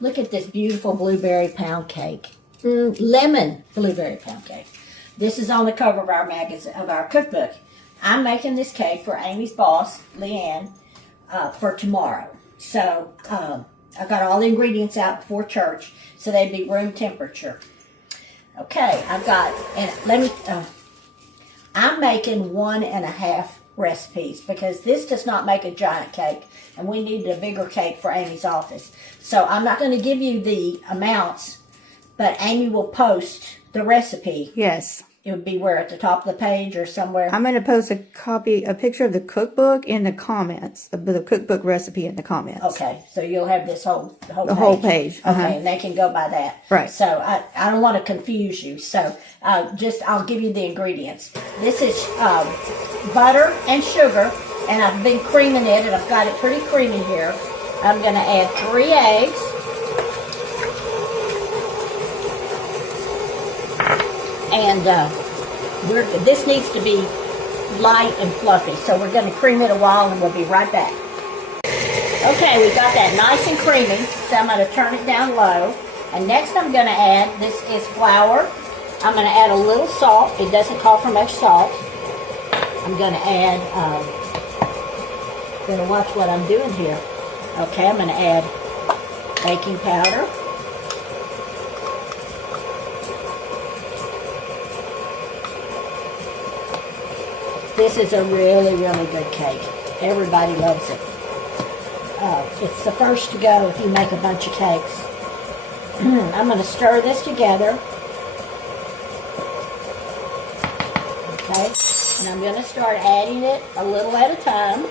Look at this beautiful blueberry pound cake. Lemon blueberry pound cake. This is on the cover of our magazine, of our cookbook. I'm making this cake for Amy's boss, Leanne, for tomorrow. So I got all the ingredients out before church, so they'd be room temperature. Okay, I've got, and let me, I'm making 1.5 recipes because this does not make a giant cake, and we needed a bigger cake for Amy's office. So I'm not going to give you the amounts, but Amy will post the recipe. Yes. It would be where, at the top of the page or somewhere? I'm going to post a picture of the cookbook in the comments, the cookbook recipe in the comments. Okay, so you'll have this whole page. Whole page. Okay, and they can go by that. Right. So I don't want to confuse you. So I'll give you the ingredients. This is butter and sugar, and I've been creaming it, and I've got it pretty creamy here. I'm going to add 3 eggs. And this needs to be light and fluffy, so we're going to cream it a while, and we'll be right back. Okay, we got that nice and creamy, so I'm going to turn it down low. And next I'm going to add, this is flour. I'm going to add a little salt. It doesn't call for much salt. I'm going to add, going to watch what I'm doing here. Okay, I'm going to add baking powder. This is a really, really good cake. Everybody loves it. It's the first to go if you make a bunch of cakes. I'm going to stir this together. Okay, and I'm going to start adding it a little at a time.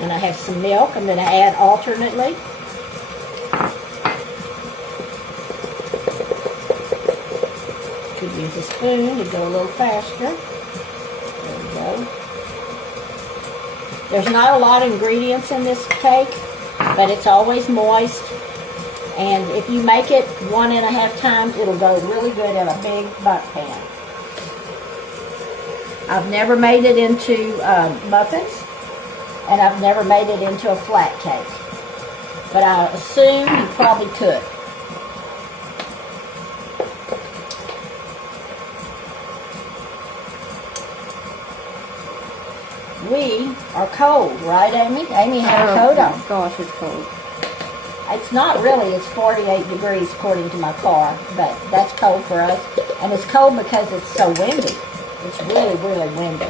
And I have some milk I'm going to add alternately. Could use a spoon to go a little faster. There we go. There's not a lot of ingredients in this cake, but it's always moist. And if you make it 1.5 times, it'll go really good in a big butt pan. I've never made it into muffins, and I've never made it into a flat cake. But I assume you probably could. We are cold, right, Amy? Amy had a coat on. Oh, gosh, it's cold. It's not really. It's 48 degrees according to my car, but that's cold for us. And it's cold because it's so windy. It's really, really windy.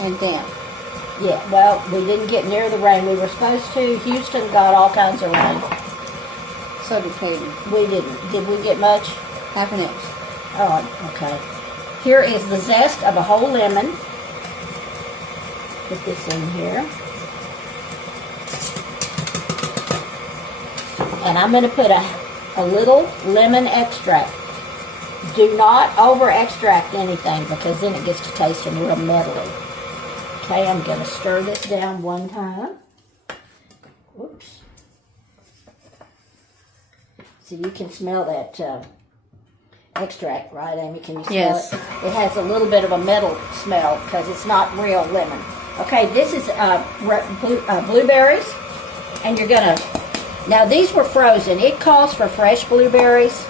And damp. Yeah, well, we didn't get near the rain. We were supposed to. Houston got all kinds of rain. So did Katie. We didn't. Did we get much? Half an inch. Oh, okay. Here is the zest of a whole lemon. Put this in here. And I'm going to put a little lemon extract. Do not over extract anything because then it gets to tasting real metally. Okay, I'm going to stir this down one time. Whoops. So you can smell that extract, right, Amy? Can you smell Yes. it? It has a little bit of a metal smell because it's not real lemon. Okay, this is blueberries, and you're going to, now these were frozen. It calls for fresh blueberries,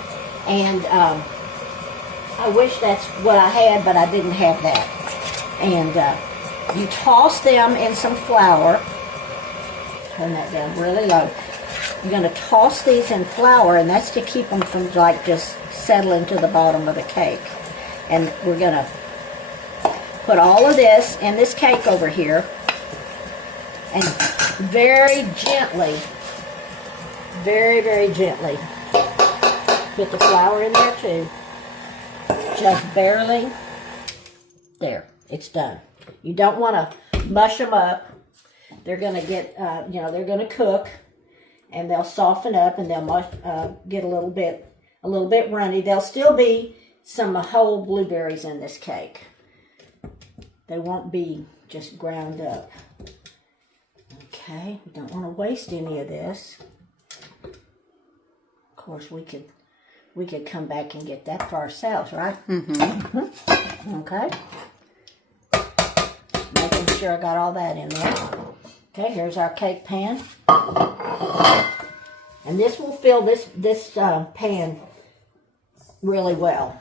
and I wish that's what I had, but I didn't have that. And you toss them in some flour. Turn that down really low. You're going to toss these in flour, and that's to keep them from like just settling to the bottom of the cake. And we're going to put all of this in this cake over here, and very gently, very, very gently, put the flour in there too. Just barely. There, it's done. You don't want to mush them up. They're going to get, they're going to cook, and they'll soften up, and they'll get a little bit runny. There'll still be some whole blueberries in this cake. They won't be just ground up. Okay, we don't want to waste any of this. Of course, we could come back and get that for ourselves, right? Mm-hmm. Okay. Making sure I got all that in there. Okay, here's our cake pan. And this will fill this pan really well.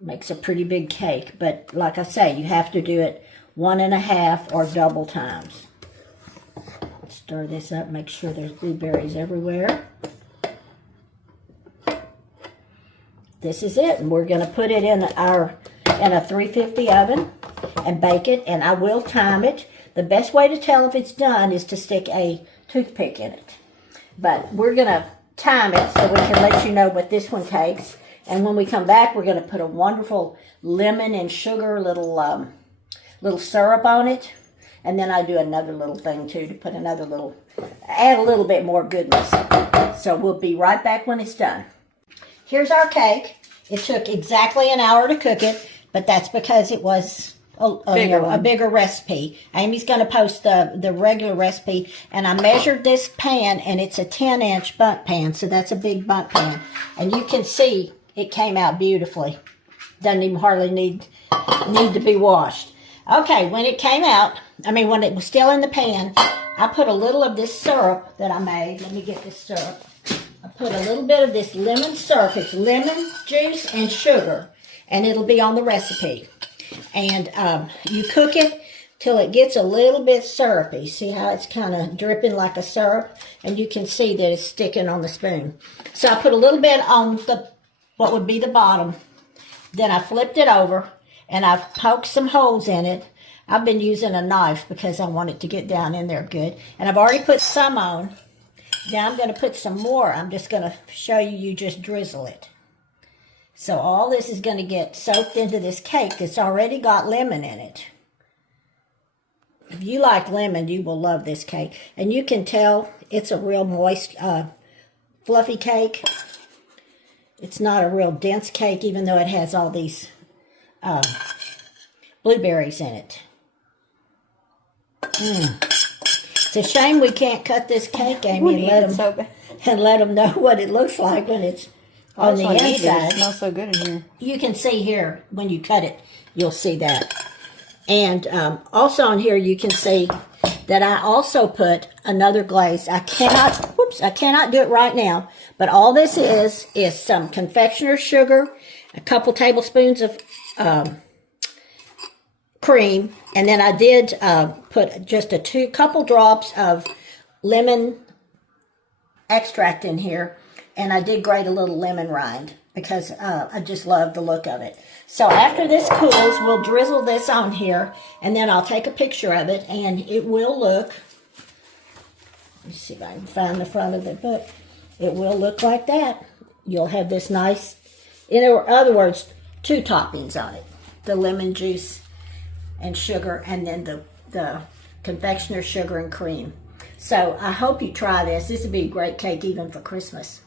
Makes a pretty big cake, but like I say, you have to do it 1.5 or double times. Stir this up, make sure there's blueberries everywhere. This is it, and we're going to put it in a 350 oven and bake it, and I will time it. The best way to tell if it's done is to stick a toothpick in it. But we're going to time it so we can let you know what this one takes. And when we come back, we're going to put a wonderful lemon and sugar little syrup on it. And then I do another little thing too to put add a little bit more goodness. So we'll be right back when it's done. Here's our cake. It took exactly an hour to cook it, but that's because it was a bigger recipe. Amy's going to post the regular recipe, and I measured this pan, and it's a 10-inch bundt pan, so that's a big bundt pan. And you can see it came out beautifully. Doesn't even hardly need to be washed. Okay, when it came out, when it was still in the pan, I put a little of this syrup that I made. Let me get this syrup. I put a little bit of this lemon syrup. It's lemon juice and sugar, and it'll be on the recipe. And you cook it till it gets a little bit syrupy. See how it's kind of dripping like a syrup? And you can see that it's sticking on the spoon. So I put a little bit on what would be the bottom. Then I flipped it over, and I've poked some holes in it. I've been using a knife because I want it to get down in there good. And I've already put some on. Now I'm going to put some more. I'm just going to show you, you just drizzle it. So all this is going to get soaked into this cake that's already got lemon in it. If you like lemon, you will love this cake. And you can tell it's a real moist, fluffy cake. It's not a real dense cake, even though it has all these blueberries in it. It's a shame we can't cut this cake, Amy, and let them know what it looks like when it's on the inside. It smells so good in here. You can see here, when you cut it, you'll see that. And also on here, you can see that I also put another glaze. I cannot do it right now, but all this is some confectioner's sugar, a couple tablespoons of cream, and then I did put just a couple drops of lemon extract in here, and I did grate a little lemon rind because I just love the look of it. So after this cools, we'll drizzle this on here, and then I'll take a picture of it, and it will look, let's see if I can find the front of the book. It will look like that. You'll have this nice, in other words, 2 toppings on it. The lemon juice and sugar, and then the confectioner sugar and cream. So I hope you try this. This would be a great cake even for Christmas.